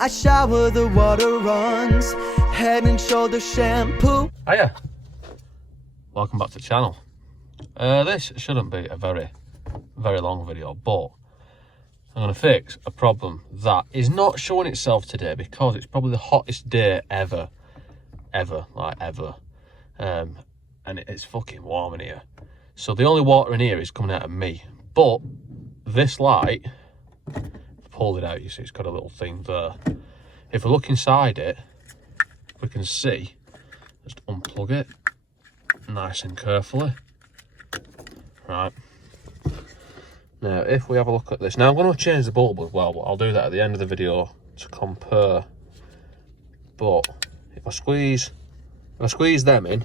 I shower, the water runs. Head and shoulder shampoo. Hiya. Welcome back to the channel. This shouldn't be a very long video, but I'm going to fix a problem that is not showing itself today because it's probably the hottest day ever. And it's fucking warm in here. So the only water in here is coming out of me. But this light, I've pulled it out, you see it's got a little thing there. If we look inside it, we can see, just unplug it nice and carefully. Right. Now, if we have a look at this, now I'm going to change the bulb as well, but I'll do that at the end of the video to compare. But if I squeeze them in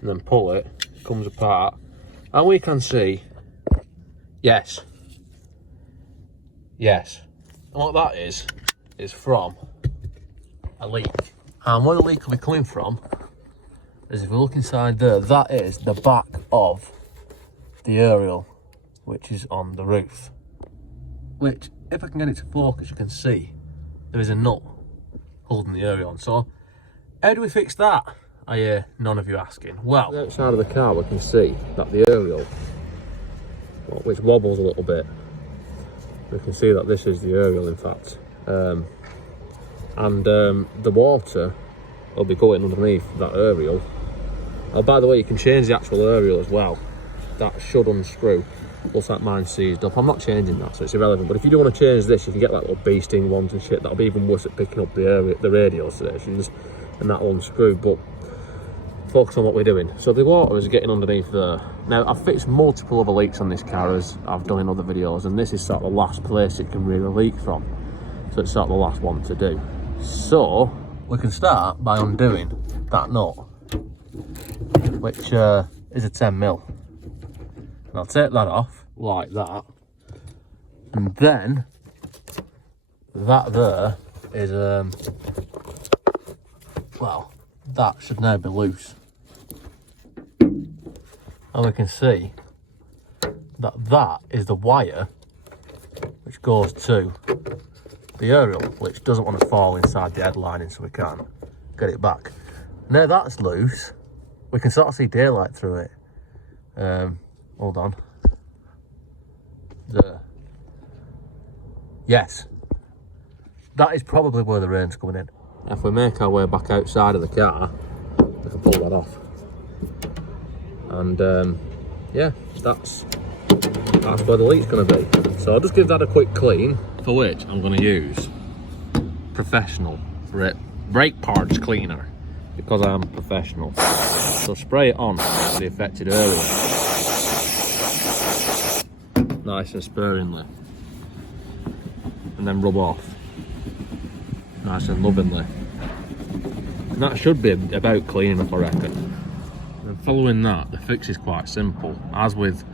and then pull it, it comes apart, and we can see, yes. And what that is from a leak. And where the leak will be coming from is, if we look inside there, that is the back of the aerial, which is on the roof. Which, if I can get it to focus, you can see there is a nut holding the aerial on. So, how do we fix that? I hear none of you asking. Well, outside of the car we can see that the aerial, which wobbles a little bit, we can see that this is the aerial, in fact. The water will be going underneath that aerial. Oh, by the way, you can change the actual aerial as well. That should unscrew. Looks like mine's seized up. I'm not changing that, so it's irrelevant. But if you do want to change this, you can get like little bee sting ones and shit. That'll be even worse at picking up the radio stations, and that'll unscrew. But focus on what we're doing. So the water is getting underneath there. Now, I've fixed multiple other leaks on this car, as I've done in other videos, and this is sort of the last place it can really leak from. So it's sort of the last one to do. So we can start by undoing that nut, which is a 10mm. And I'll take that off like that, and then that there is well, that should now be loose, and we can see that that is the wire which goes to the aerial, which doesn't want to fall inside the headlining, so we can't get it back. Now that's loose, we can sort of see daylight through it. Hold on. There. Yes. That is probably where the rain's coming in. If we make our way back outside of the car, we can pull that off. And yeah, that's where the leak's going to be. So I'll just give that a quick clean, for which I'm going to use professional brake parts cleaner, because I am professional. So spray it on the affected area, nice and sparingly, and then rub off nice and lovingly. And that should be about clean enough, I reckon. And following that, the fix is quite simple. As with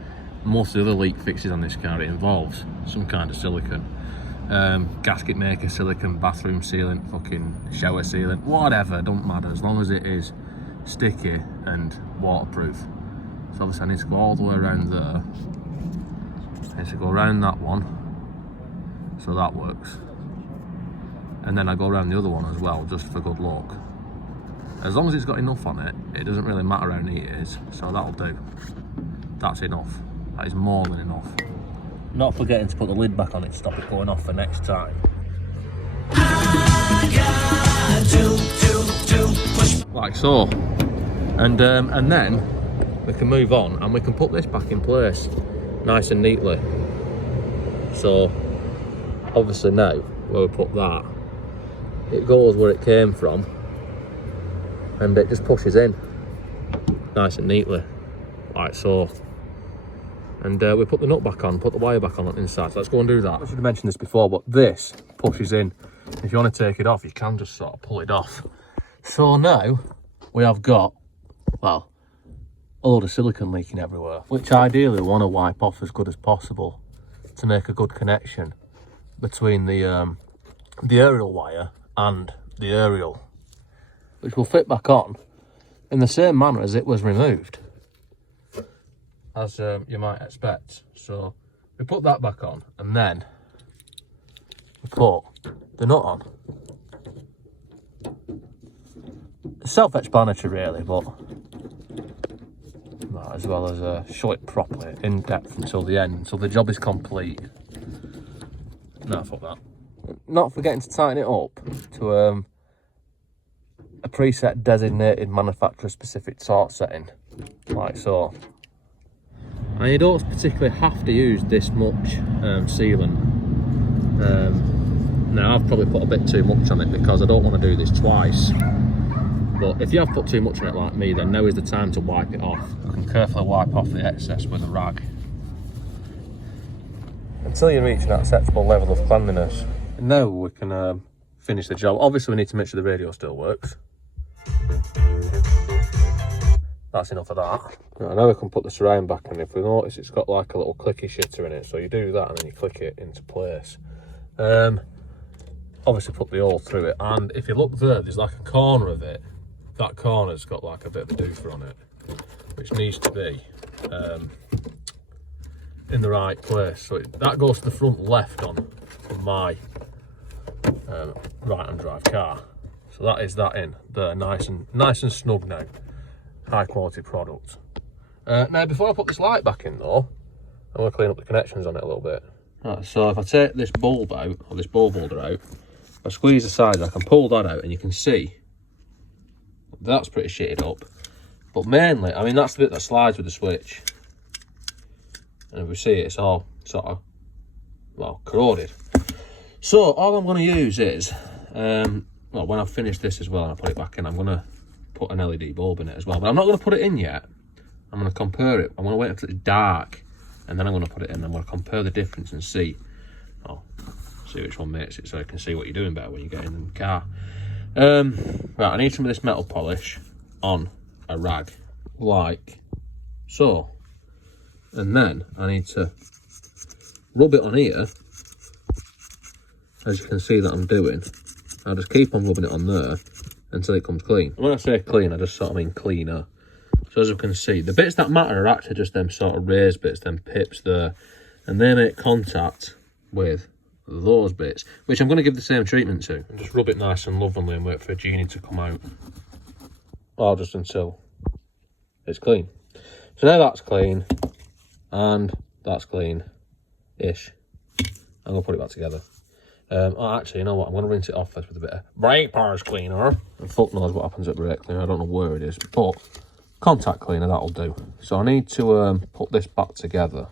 most of the other leak fixes on this car, it involves some kind of silicone. Gasket maker silicone, bathroom sealant, fucking shower sealant, whatever, don't matter, as long as it is sticky and waterproof. So obviously I need to go all the way around there. I need to go around that one, so that works. And then I go around the other one as well, just for good luck. As long as it's got enough on it, it doesn't really matter how neat it is, so that'll do. That's enough. That is more than enough. Not forgetting to put the lid back on it to stop it going off for next time. Like so. And then we can move on and we can put this back in place nice and neatly. So obviously now where we put that, it goes where it came from and it just pushes in nice and neatly, like so. And we put the nut back on, put the wire back on inside. So let's go and do that. I should have mentioned this before, but this pushes in. If you want to take it off, you can just sort of pull it off. So now we have got, well, a load of silicone leaking everywhere, which ideally we want to wipe off as good as possible to make a good connection between the aerial wire and the aerial, which will fit back on in the same manner as it was removed, as you might expect. So we put that back on, and then put the nut on. Self-explanatory really, but might as well as show it properly, in depth until the end, until the job is complete. No, fuck that. Not forgetting to tighten it up to a preset designated manufacturer specific torque setting, like so. And you don't particularly have to use this much sealant. Now I've probably put a bit too much on it because I don't want to do this twice. But if you have put too much on it like me, then now is the time to wipe it off. You can carefully wipe off the excess with a rag. Until you reach an acceptable level of cleanliness. And now we can finish the job. Obviously we need to make sure the radio still works. That's enough of that. Right, now we can put the Citroen back in. If we notice it's got like a little clicky shitter in it, so you do that and then you click it into place. Obviously put the hole through it, and if you look there, there's like a corner of it. That corner's got like a bit of a doofer on it, which needs to be in the right place. So that goes to the front left on my right-hand drive car. So that is that in there, nice and snug now. High quality product. Now before I put this light back in though, I'm going to clean up the connections on it a little bit. Right, so if I take this bulb out, or this bulb holder out, if I squeeze the sides, I can pull that out and you can see that's pretty shitted up. But mainly, I mean, that's the bit that slides with the switch. And if we see it, it's all sort of, well, corroded. So all I'm going to use is, well, when I've finished this as well and I put it back in, I'm going to put an LED bulb in it as well. But I'm not going to put it in yet. I'm going to compare it. I'm going to wait until it's dark and then I'm going to put it in. I'm going to compare the difference and see which one makes it, so you can see what you're doing better when you get in the car. Right, I need some of this metal polish on a rag, like so. And then I need to rub it on here, as you can see that I'm doing. I'll just keep on rubbing it on there until it comes clean. And when I say clean, I just sort of mean cleaner. So as you can see, the bits that matter are actually just them sort of raised bits, them pips there, and they make contact with those bits, which I'm going to give the same treatment to. And just rub it nice and lovingly and wait for a genie to come out. Or just until it's clean. So now that's clean, and that's clean-ish. I'm going to put it back together. Actually, you know what? I'm going to rinse it off first with a bit of brake pars cleaner. And fuck knows what happens at brake cleaner. I don't know where it is, but contact cleaner, that'll do. So I need to put this back together.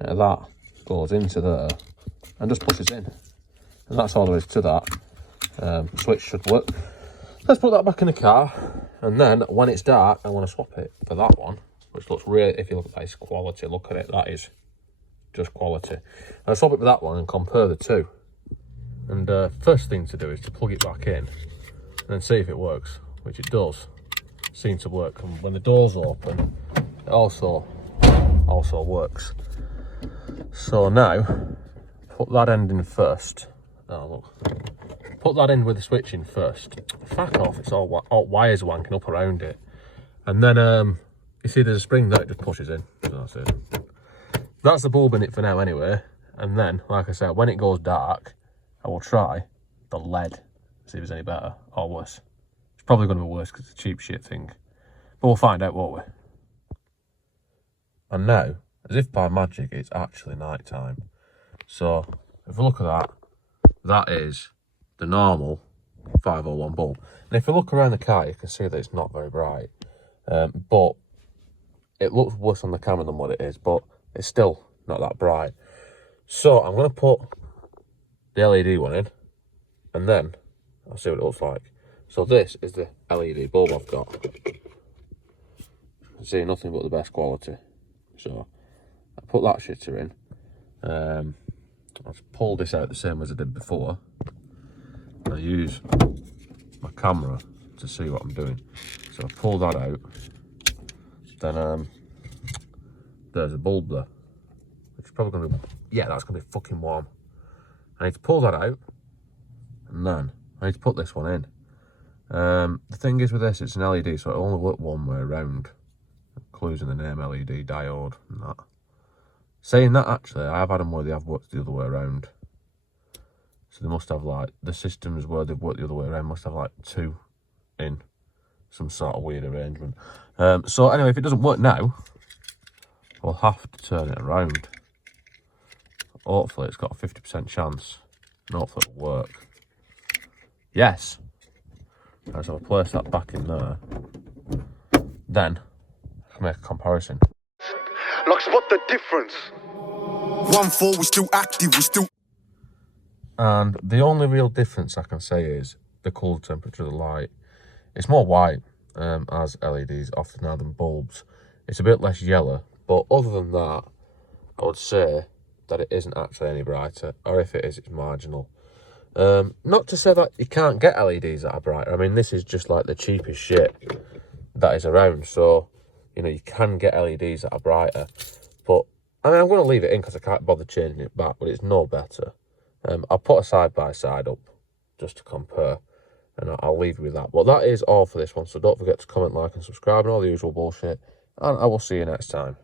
Now that goes into there and just pushes in. And that's all there is to that. Switch should work. Let's put that back in the car. And then when it's dark, I want to swap it for that one, which looks really, if you look at that, it's quality. Look at it, that is just quality. I'll swap it with that one and compare the two. And first thing to do is to plug it back in and then see if it works, which it does seem to work. And when the door's open, it also works. So now, put that end in first. Oh look, put that end with the switch in first. Fuck off, it's all wires wanking up around it. And then you see there's a spring there, it just pushes in. That's it. That's the bulb in it for now anyway. And then, like I said, when it goes dark, I will try the lead, see if it's any better or worse. It's probably going to be worse because it's a cheap shit thing. But we'll find out, won't we? And now, as if by magic, it's actually night time. So, if we look at that, that is the normal 501 bulb. And if you look around the car, you can see that it's not very bright. But it looks worse on the camera than what it is, but it's still not that bright. So, I'm going to put the LED one in, and then I'll see what it looks like. So this is the LED bulb I've got. You can see nothing but the best quality. So I put that shitter in. I'll just pull this out the same as I did before. I use my camera to see what I'm doing. So I pull that out. Then there's a bulb there, which is probably going to be, yeah, that's going to be fucking warm. I need to pull that out, and then I need to put this one in. The thing is with this, it's an LED, so it'll only work one way around, including the name LED diode and that. Saying that, actually, I have had them where they have worked the other way around. So they must have like, the systems where they've worked the other way around must have like 2 in some sort of weird arrangement. So anyway, if it doesn't work now, we'll have to turn it around. Hopefully it's got a 50% chance, and hopefully it'll work. Yes. Right, so I'll place that back in there. Then I can make a comparison. Like, spot the difference. 1-4, we still active, we still. And the only real difference I can say is the colour temperature of the light. It's more white, as LEDs often are, than bulbs. It's a bit less yellow, but other than that, I would say that it isn't actually any brighter, or if it is, it's marginal. Not to say that you can't get LEDs that are brighter. I mean, this is just like the cheapest shit that is around, so, you know, you can get LEDs that are brighter. But, I mean, I'm going to leave it in because I can't bother changing it back, but it's no better. I'll put a side-by-side up just to compare, and I'll leave you with that. But that is all for this one, so don't forget to comment, like, and subscribe, and all the usual bullshit, and I will see you next time.